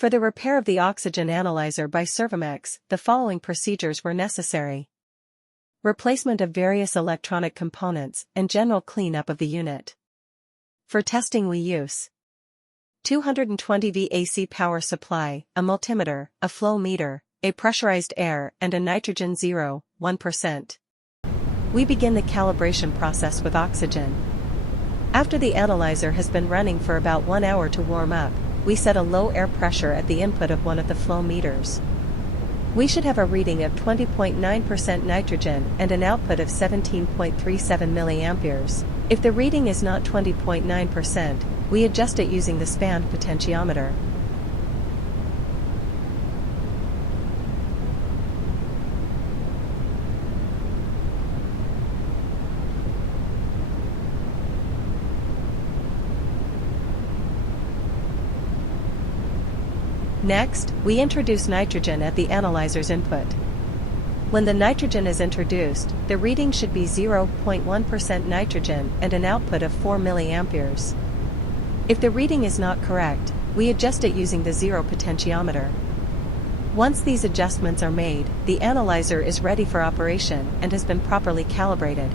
For the repair of the oxygen analyzer by Servomex, the following procedures were necessary. Replacement of various electronic components and general cleanup of the unit. For testing we use 220V AC power supply, a multimeter, a flow meter, a pressurized air and a nitrogen 0.1%. We begin the calibration process with oxygen. After the analyzer has been running for about 1 hour to warm up, we set a low air pressure at the input of one of the flow meters. We should have a reading of 20.9% nitrogen and an output of 17.37 mA. If the reading is not 20.9%, we adjust it using the span potentiometer. Next, we introduce nitrogen at the analyzer's input. When the nitrogen is introduced, the reading should be 0.1% nitrogen and an output of 4 mA. If the reading is not correct, we adjust it using the zero potentiometer. Once these adjustments are made, the analyzer is ready for operation and has been properly calibrated.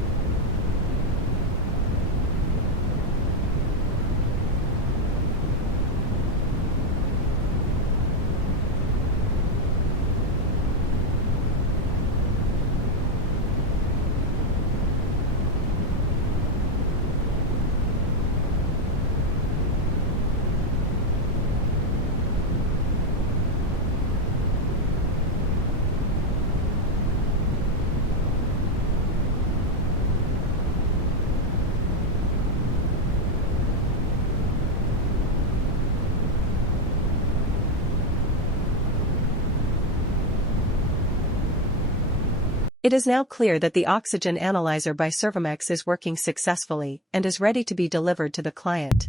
It is now clear that the oxygen analyzer by Servomex is working successfully and is ready to be delivered to the client.